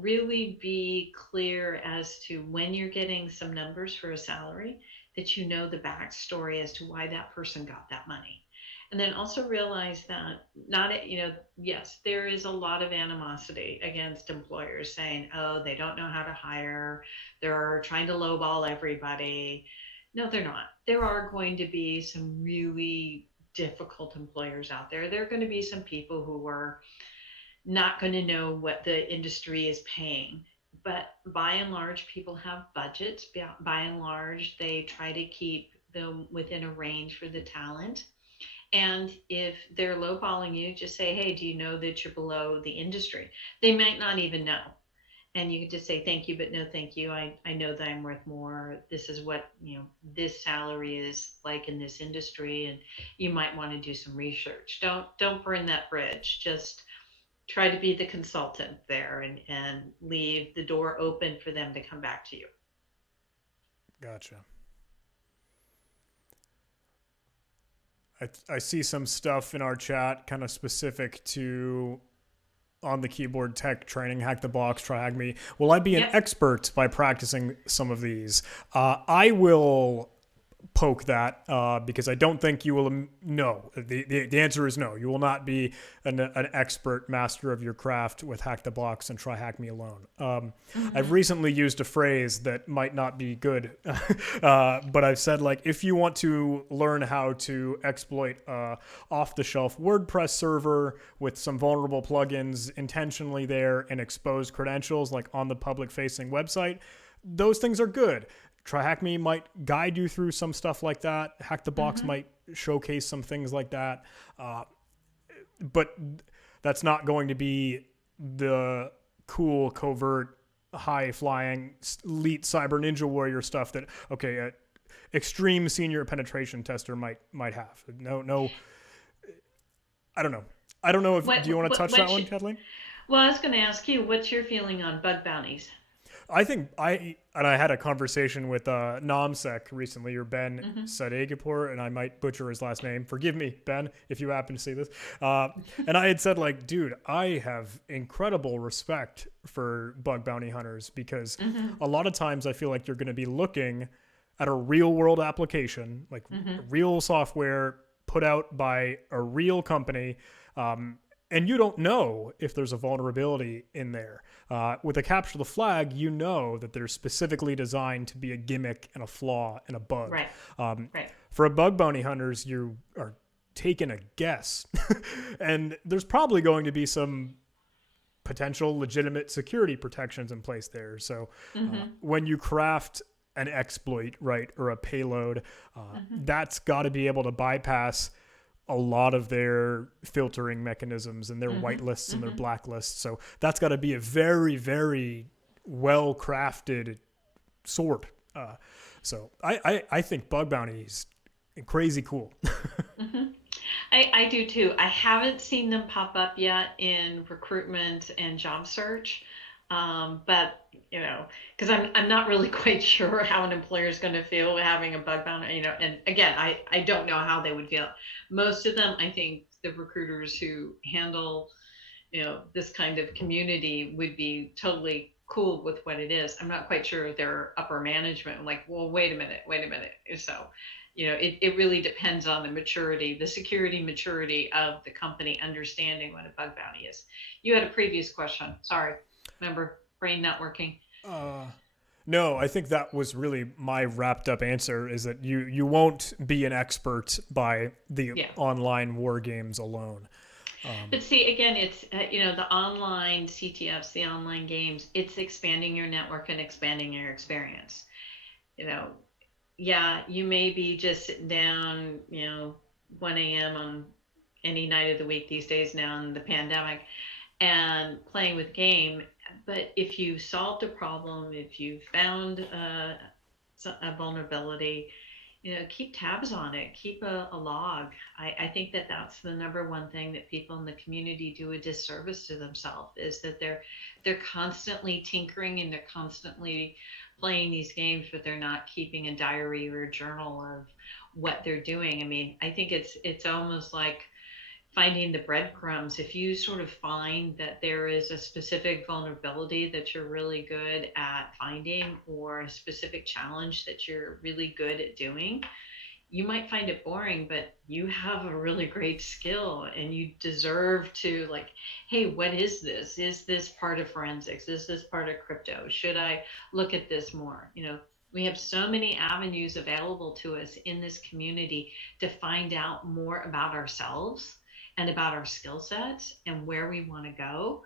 really be clear as to when you're getting some numbers for a salary, that you know the backstory as to why that person got that money. And then also realize that yes, there is a lot of animosity against employers saying, oh, they don't know how to hire. They're trying to lowball everybody. No, they're not. There are going to be some really difficult employers out there. There are going to be some people who are not going to know what the industry is paying. But by and large, people have budgets. By and large, they try to keep them within a range for the talent. And if they're lowballing you, just say, hey, do you know that you're below the industry? They might not even know. And you can just say, thank you, but no, thank you. I know that I'm worth more. This is what, this salary is like in this industry. And you might want to do some research. Don't burn that bridge. Just try to be the consultant there and leave the door open for them to come back to you. Gotcha. I see some stuff in our chat kind of specific to on the keyboard tech training, hack the box, try hack me. Will I be an expert by practicing some of these? I will poke that because I don't think you will know. The answer is no. You will not be an expert master of your craft with hack the box and try hack me alone. I've recently used a phrase that might not be good, but I've said, like, if you want to learn how to exploit off-the-shelf WordPress server with some vulnerable plugins intentionally there and expose credentials like on the public-facing website, those things are good. Try Hack Me might guide you through some stuff like that. Hack the Box might showcase some things like that. But that's not going to be the cool, covert, high-flying, elite cyber ninja warrior stuff that, extreme senior penetration tester might have. No. I don't know. I don't know if, do you want to touch that one, Kathleen? Well, I was going to ask you, what's your feeling on bug bounties? I think I had a conversation with Namsek recently, or Ben Sadegapur, and I might butcher his last name. Forgive me, Ben, if you happen to see this. And I had said, like, dude, I have incredible respect for bug bounty hunters because a lot of times I feel like you're going to be looking at a real world application, like real software put out by a real company. And you don't know if there's a vulnerability in there. With a capture the flag, you know that they're specifically designed to be a gimmick and a flaw and a bug. Right. Right. For a bug bounty hunters, you are taking a guess. And there's probably going to be some potential legitimate security protections in place there. So when you craft an exploit, right, or a payload, that's got to be able to bypass a lot of their filtering mechanisms and their whitelists and their blacklists. So that's got to be a very, very well crafted sword. So I think bug bounty is crazy cool. I do too. I haven't seen them pop up yet in recruitment and job search. But because I'm not really quite sure how an employer is going to feel having a bug bounty, and again, I don't know how they would feel. Most of them, I think the recruiters who handle, this kind of community would be totally cool with what it is. I'm not quite sure if their upper management, like, well, wait a minute. So, it really depends on the maturity, the security maturity of the company understanding what a bug bounty is. You had a previous question. Sorry. Remember, brain not working. No, I think that was really my wrapped up answer, is that you won't be an expert by the online war games alone. But see, again, it's, the online CTFs, the online games, it's expanding your network and expanding your experience. You may be just sitting down, 1 a.m. on any night of the week these days now in the pandemic and playing with game. But if you solved a problem, if you found a vulnerability, keep tabs on it, keep a log. I think that's the number one thing that people in the community do a disservice to themselves, is that they're constantly tinkering and they're constantly playing these games, but they're not keeping a diary or a journal of what they're doing. I mean, I think it's almost like finding the breadcrumbs. If you sort of find that there is a specific vulnerability that you're really good at finding, or a specific challenge that you're really good at doing, you might find it boring, but you have a really great skill and you deserve to, like, hey, what is this? Is this part of forensics? Is this part of crypto? Should I look at this more? We have so many avenues available to us in this community to find out more about ourselves and about our skill sets and where we want to go,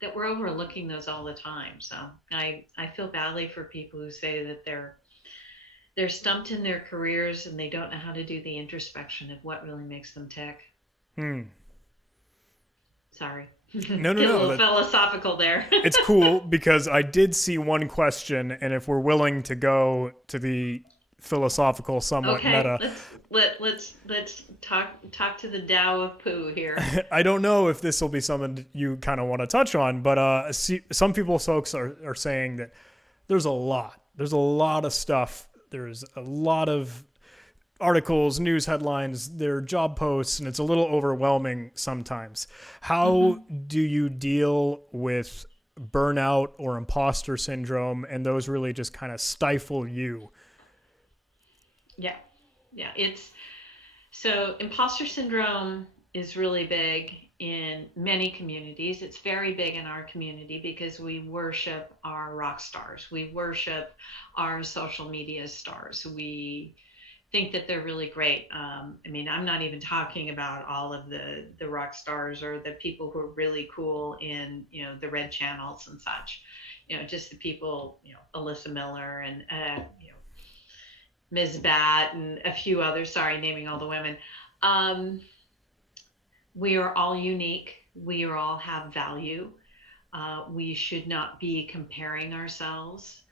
that we're overlooking those all the time. So I feel badly for people who say that they're stumped in their careers and they don't know how to do the introspection of what really makes them tick. Sorry. No. Get a little philosophical there. It's cool, because I did see one question, and if we're willing to go to the philosophical, somewhat meta. Let's talk to the Tao of Pooh here. I don't know if this will be something you kind of want to touch on, but some folks are saying that there's a lot of stuff. There's a lot of articles, news headlines, there are job posts, and it's a little overwhelming sometimes. How do you deal with burnout or imposter syndrome, and those really just kind of stifle you? Yeah. So imposter syndrome is really big in many communities. It's very big in our community because we worship our rock stars. We worship our social media stars. We think that they're really great. I'm not even talking about all of the rock stars or the people who are really cool in, the red channels and such. Just the people, Alyssa Miller and, Ms. Bat and a few others, sorry, naming all the women. We are all unique. We all have value. We should not be comparing ourselves.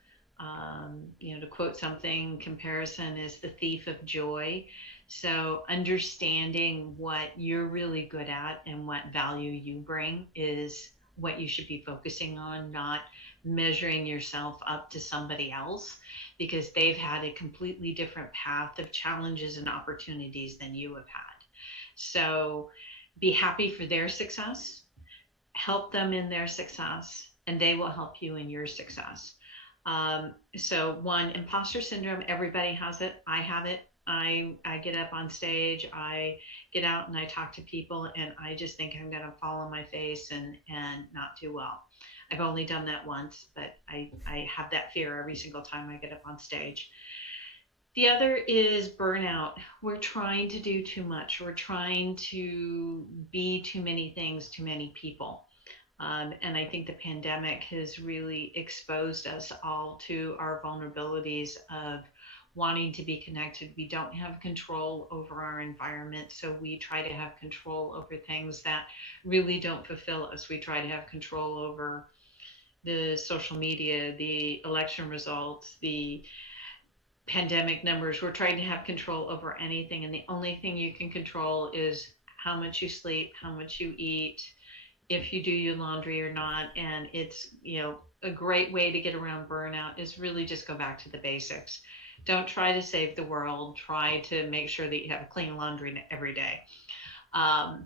To quote something, comparison is the thief of joy. So understanding what you're really good at and what value you bring is what you should be focusing on, not measuring yourself up to somebody else because they've had a completely different path of challenges and opportunities than you have had. So be happy for their success, help them in their success, and they will help you in your success. So one, imposter syndrome, everybody has it. I have it. I get up on stage, I get out and I talk to people, and I just think I'm going to fall on my face and not do well. I've only done that once, but I have that fear every single time I get up on stage. The other is burnout. We're trying to do too much. We're trying to be too many things to many people. And I think the pandemic has really exposed us all to our vulnerabilities of wanting to be connected. We don't have control over our environment, so we try to have control over things that really don't fulfill us. We try to have control over the social media, the election results, the pandemic numbers. We're trying to have control over anything, and the only thing you can control is how much you sleep, how much you eat, if you do your laundry or not. And it's, a great way to get around burnout is really just go back to the basics. Don't try to save the world. Try to make sure that you have clean laundry every day. Um,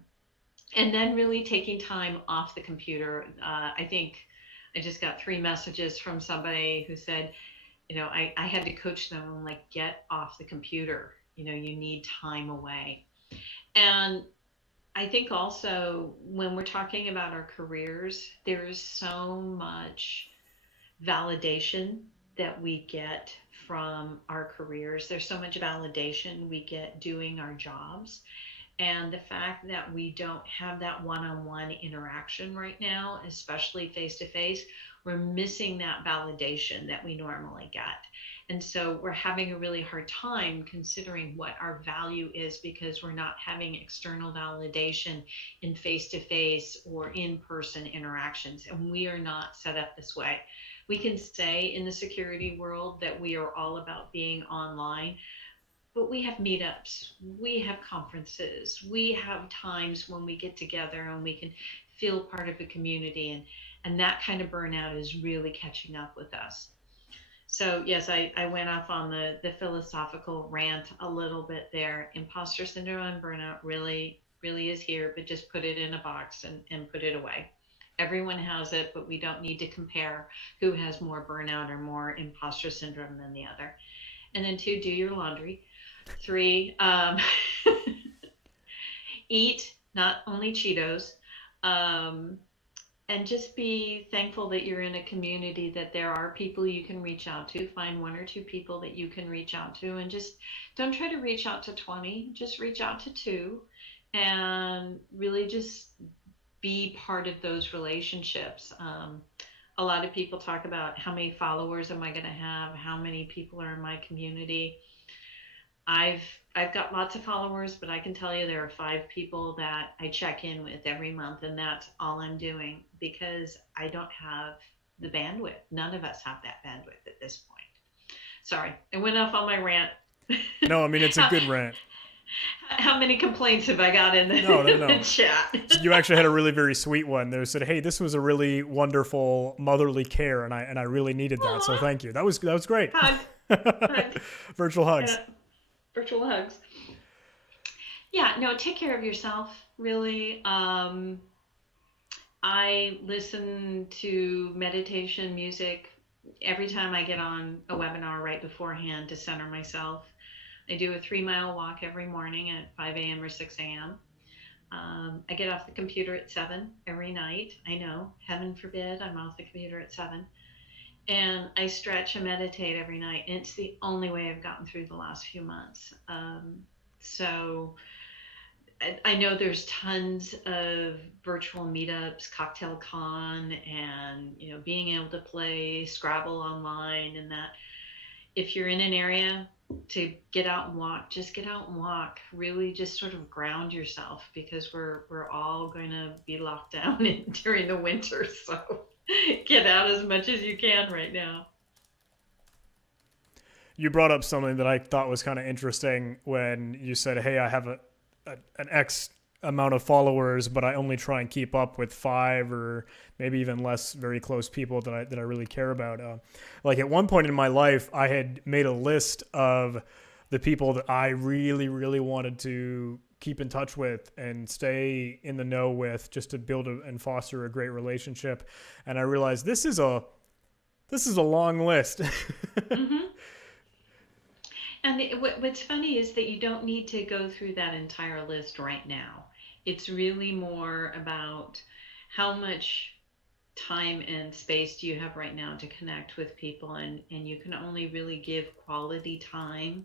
and then really taking time off the computer. I think I just got 3 messages from somebody who said, I had to coach them. I'm like, get off the computer. You need time away. And I think also when we're talking about our careers, there is so much validation that we get from our careers. There's so much validation we get doing our jobs. And the fact that we don't have that one-on-one interaction right now, especially face-to-face, we're missing that validation that we normally get. And so we're having a really hard time considering what our value is because we're not having external validation in face-to-face or in-person interactions. And we are not set up this way. We can say in the security world that we are all about being online, but we have meetups, we have conferences, we have times when we get together and we can feel part of a community, and that kind of burnout is really catching up with us. So yes, I went off on the philosophical rant a little bit there. Imposter syndrome and burnout really, really is here, but just put it in a box and put it away. Everyone has it, but we don't need to compare who has more burnout or more imposter syndrome than the other. And then 2, do your laundry. 3, eat not only Cheetos, and just be thankful that you're in a community, that there are people you can reach out to. Find 1 or 2 people that you can reach out to, and just don't try to reach out to 20, just reach out to 2, and really just be part of those relationships. A lot of people talk about how many followers am I going to have, how many people are in my community. I've got lots of followers, but I can tell you there are 5 people that I check in with every month, and that's all I'm doing because I don't have the bandwidth. None of us have that bandwidth at this point. Sorry, I went off on my rant. No, I mean, it's a good rant. How many complaints have I got in the, No. in the chat? You actually had a really very sweet one. They said, "Hey, this was a really wonderful motherly care, and I really needed that. So thank you. That was great." Hug. Virtual hugs. Yeah. Virtual hugs. Yeah, no, take care of yourself, really. I listen to meditation music every time I get on a webinar right beforehand to center myself. I do a 3-mile walk every morning at 5 a.m. or 6 a.m. I get off the computer at 7 every night. I know, heaven forbid, I'm off the computer at 7. And I stretch and meditate every night. And it's the only way I've gotten through the last few months. So I know there's tons of virtual meetups, Cocktail Con, and being able to play Scrabble online, and that if you're in an area to get out and walk, just get out and walk. Really just sort of ground yourself because we're all going to be locked down during the winter. So get out as much as you can right now. You brought up something that I thought was kind of interesting when you said, "Hey, I have an X amount of followers, but I only try and keep up with 5 or maybe even less very close people that I really care about." Like at one point in my life, I had made a list of the people that I really, really wanted to keep in touch with and stay in the know with, just to build and foster a great relationship. And I realized this is a long list. Mm-hmm. And what's funny is that you don't need to go through that entire list right now. It's really more about how much time and space do you have right now to connect with people, and you can only really give quality time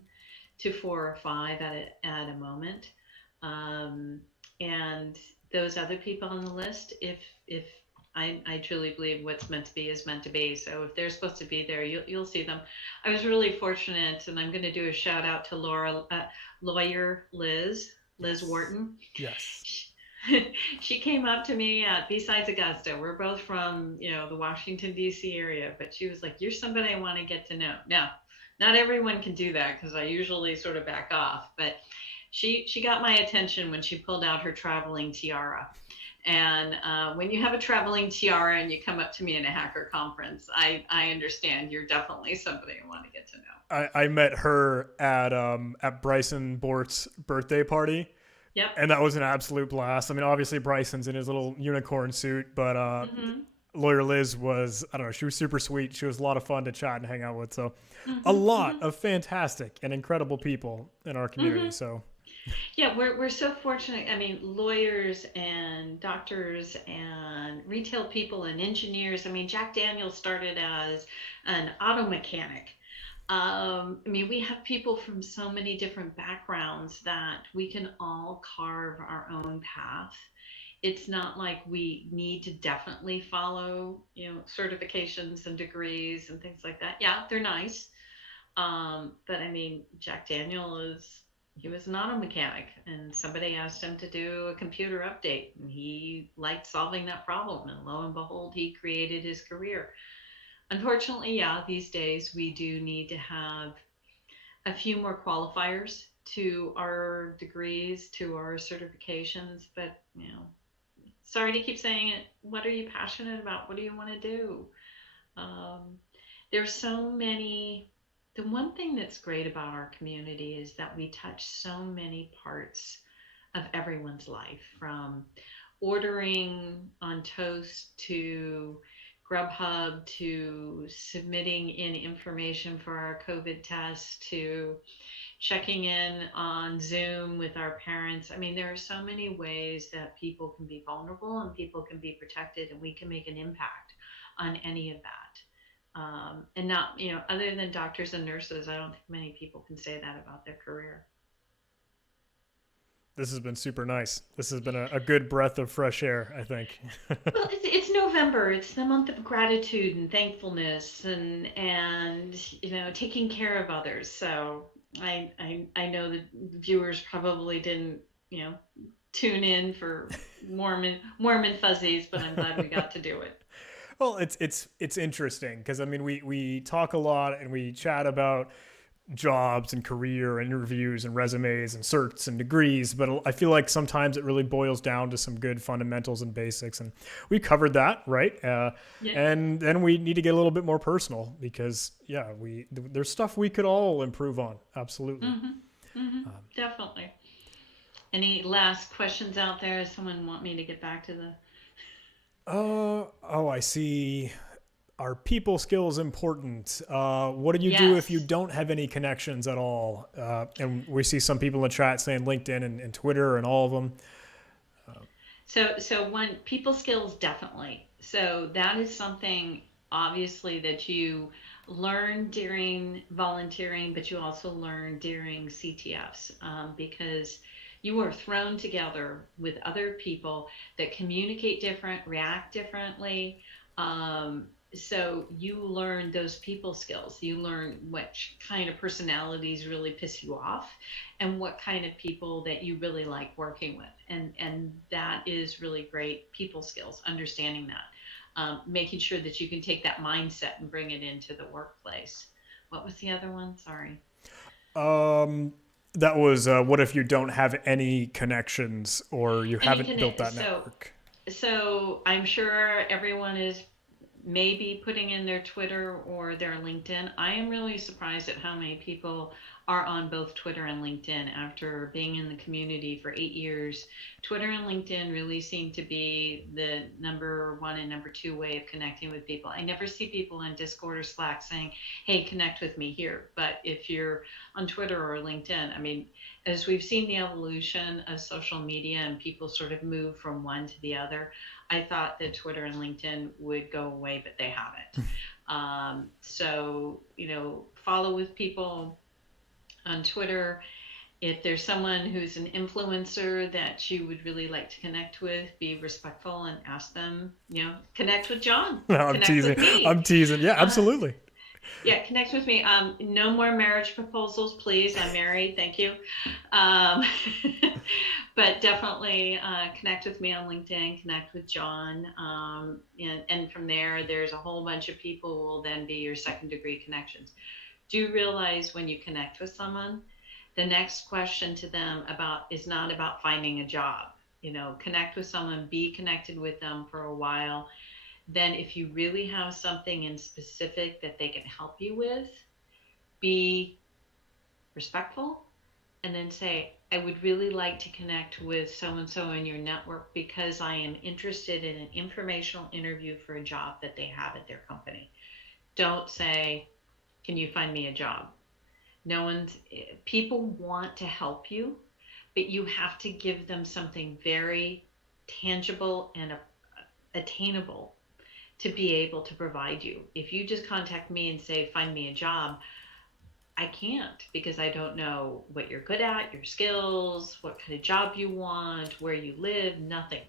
to four or five at a moment. Um, and those other people on the list, if I truly believe what's meant to be is meant to be. So if they're supposed to be there, you'll see them. I was really fortunate, and I'm going to do a shout out to lawyer Liz Yes. Wharton. Yes. She came up to me at Besides Augusta. We're both from, the Washington D.C. area, but she was like, "You're somebody I want to get to know." Now, not everyone can do that because I usually sort of back off, but she got my attention when she pulled out her traveling tiara. And when you have a traveling tiara and you come up to me in a hacker conference, I understand you're definitely somebody I want to get to know. I met her at Bryson Bort's birthday party. Yep. And that was an absolute blast. I mean, obviously Bryson's in his little unicorn suit, but Mm-hmm. lawyer Liz was, I don't know, she was super sweet. She was a lot of fun to chat and hang out with. So Mm-hmm. a lot Mm-hmm. of fantastic and incredible people in our community. Mm-hmm. So Yeah, we're so fortunate. I mean, lawyers and doctors and retail people and engineers. I mean, Jack Daniels started as an auto mechanic. I mean, we have people from so many different backgrounds that we can all carve our own path. It's not like we need to definitely follow, certifications and degrees and things like that. Yeah, they're nice. But I mean, Jack Daniel he was an auto mechanic, and somebody asked him to do a computer update, and he liked solving that problem, and lo and behold, he created his career. Unfortunately, yeah, these days we do need to have a few more qualifiers to our degrees, to our certifications, but sorry to keep saying it. What are you passionate about? What do you want to do? Um, there's so many. The one thing that's great about our community is that we touch so many parts of everyone's life, from ordering on Toast to Grubhub to submitting in information for our COVID test to checking in on Zoom with our parents. I mean, there are so many ways that people can be vulnerable and people can be protected, and we can make an impact on any of that. And not, other than doctors and nurses, I don't think many people can say that about their career. this has been super nice. This has been a good breath of fresh air, I think. Well, it's November. It's the month of gratitude and thankfulness, and taking care of others. So I know the viewers probably didn't tune in for warm and fuzzies, but I'm glad we got to do it. Well, it's interesting because I mean we talk a lot and we chat about jobs and career and interviews and resumes and certs and degrees, but I feel like sometimes it really boils down to some good fundamentals and basics, and we covered that, right? Yeah. And then we need to get a little bit more personal because there's stuff we could all improve on. Absolutely. Mm-hmm. Mm-hmm. Definitely. Any last questions out there? Someone want me to get back to the? I see. Are people skills important? What do you do if you Yes. don't have any connections at all? And we see some people in the chat saying LinkedIn and Twitter and all of them. So one, people skills, definitely. So that is something obviously that you learn during volunteering, but you also learn during CTFs, because you are thrown together with other people that communicate different, react differently. So you learn those people skills. You learn which kind of personalities really piss you off and what kind of people that you really like working with. And that is really great people skills, understanding that. Making sure that you can take that mindset and bring it into the workplace. What was the other one? Sorry. That was what if you don't have any connections or you haven't built that network? So I'm sure everyone is maybe putting in their Twitter or their LinkedIn. I am really surprised at how many people are on both Twitter and LinkedIn. After being in the community for 8 years, Twitter and LinkedIn really seem to be the number one and number two way of connecting with people. I never see people on Discord or Slack saying, hey, connect with me here. But if you're on Twitter or LinkedIn, I mean, as we've seen the evolution of social media and people sort of move from one to the other, I thought that Twitter and LinkedIn would go away, but they haven't. So, follow with people on Twitter. If there's someone who's an influencer that you would really like to connect with, be respectful and ask them, connect with John. No, I'm connect teasing. With me. I'm teasing. Yeah, absolutely. Yeah, connect with me. No more marriage proposals, please. I'm married. Thank you. But definitely connect with me on LinkedIn, connect with John. And from there, there's a whole bunch of people who will then be your second degree connections. Do realize when you connect with someone, the next question to them is not about finding a job. Connect with someone, be connected with them for a while. Then if you really have something in specific that they can help you with, be respectful and then say, I would really like to connect with so-and-so in your network because I am interested in an informational interview for a job that they have at their company. Don't say, can you find me a job? People want to help you, but you have to give them something very tangible and attainable to be able to provide you. If you just contact me and say, find me a job, I can't, because I don't know what you're good at, your skills, what kind of job you want, where you live, nothing.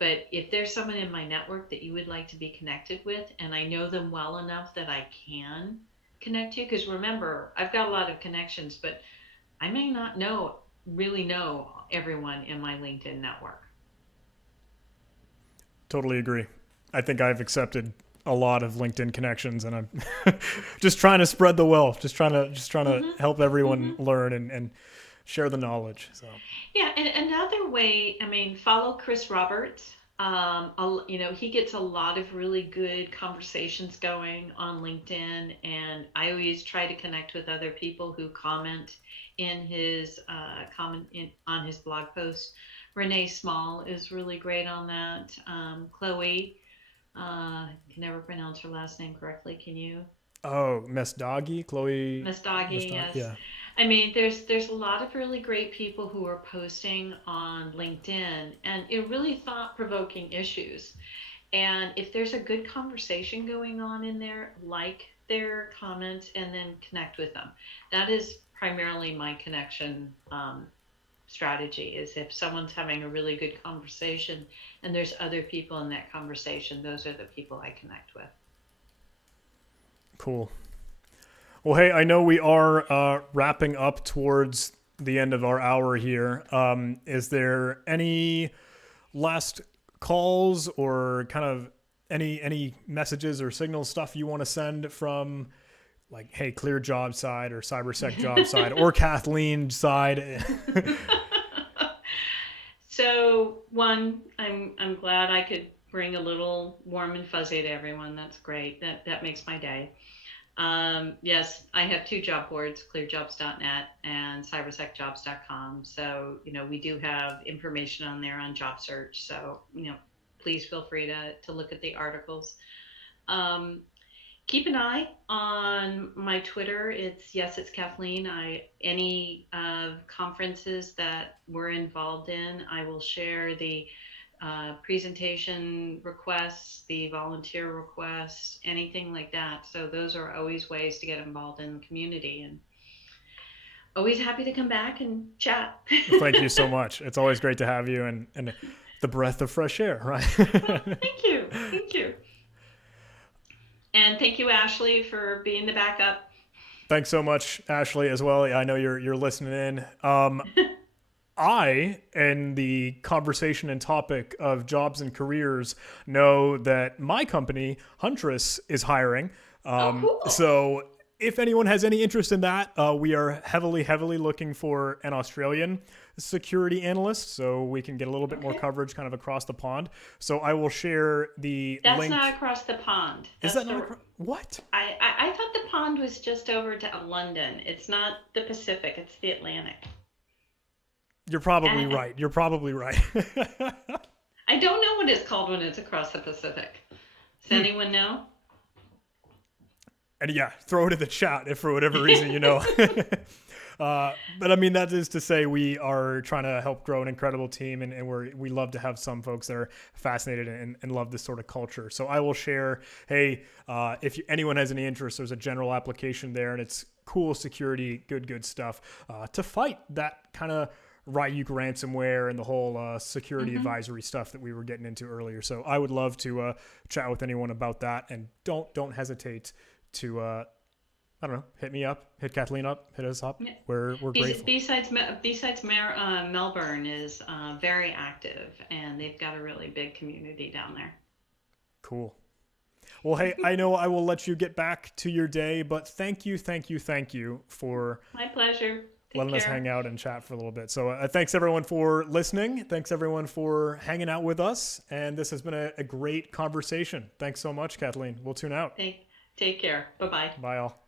But if there's someone in my network that you would like to be connected with, and I know them well enough that I can connect you, because remember, I've got a lot of connections, but I may not really know everyone in my LinkedIn network. Totally agree. I think I've accepted a lot of LinkedIn connections, and I'm just trying to spread the wealth, just trying to help everyone learn and share the knowledge. So yeah, and another way, follow Chris Roberts. He gets a lot of really good conversations going on LinkedIn, and I always try to connect with other people who comment in his on his blog posts. Renee Small is really great on that. Chloe, I can never pronounce her last name correctly. Can you? Oh, Mesdagi, Chloe. Mesdagi, yes. Yeah. There's a lot of really great people who are posting on LinkedIn, and really thought-provoking issues. And if there's a good conversation going on in there, like their comments and then connect with them. That is primarily my connection strategy, is if someone's having a really good conversation and there's other people in that conversation, those are the people I connect with. Cool. Well, hey, I know we are wrapping up towards the end of our hour here. Is there any last calls or kind of any messages or signal stuff you want to send from, like, hey, Clear Job side or CyberSec Job side or Kathleen side? So one, I'm glad I could bring a little warm and fuzzy to everyone. That's great. That makes my day. Yes, I have two job boards, clearjobs.net and cybersecjobs.com. So, we do have information on there on job search. So, please feel free to look at the articles. Keep an eye on my Twitter. It's Kathleen. Any conferences that we're involved in, I will share the presentation requests, the volunteer requests, anything like that. So those are always ways to get involved in the community, and always happy to come back and chat. Thank you so much. It's always great to have you, and the breath of fresh air, right? Well, thank you. And thank you, Ashley, for being the backup. Thanks so much, Ashley, as well. I know you're listening in. I, in the conversation and topic of jobs and careers, know that my company, Huntress, is hiring. Cool. So if anyone has any interest in that, we are heavily looking for an Australian security analyst, so we can get a little bit more coverage kind of across the pond. So I will share the That's link. not across the pond. Is that not what? I thought the pond was just over to London. It's not the Pacific, it's the Atlantic. You're probably right. You're probably right. I don't know what it's called when it's across the Pacific. Does anyone know? And yeah, throw it in the chat if for whatever reason you know. But I mean, that is to say we are trying to help grow an incredible team, and we love to have some folks that are fascinated and love this sort of culture. So I will share, hey, if anyone has any interest, there's a general application there, and it's cool security, good stuff to fight that kind of Ryuk ransomware and the whole security advisory stuff that we were getting into earlier. So I would love to chat with anyone about that, and don't hesitate to I don't know, hit me up, hit Kathleen up, hit us up. Yeah. We're grateful. B-Sides Melbourne is very active, and they've got a really big community down there. Cool. Well, hey, I know I will let you get back to your day, but thank you for my pleasure. Letting us hang out and chat for a little bit. So thanks everyone for listening. Thanks everyone for hanging out with us. And this has been a great conversation. Thanks so much, Kathleen. We'll tune out. Take care. Bye-bye. Bye all.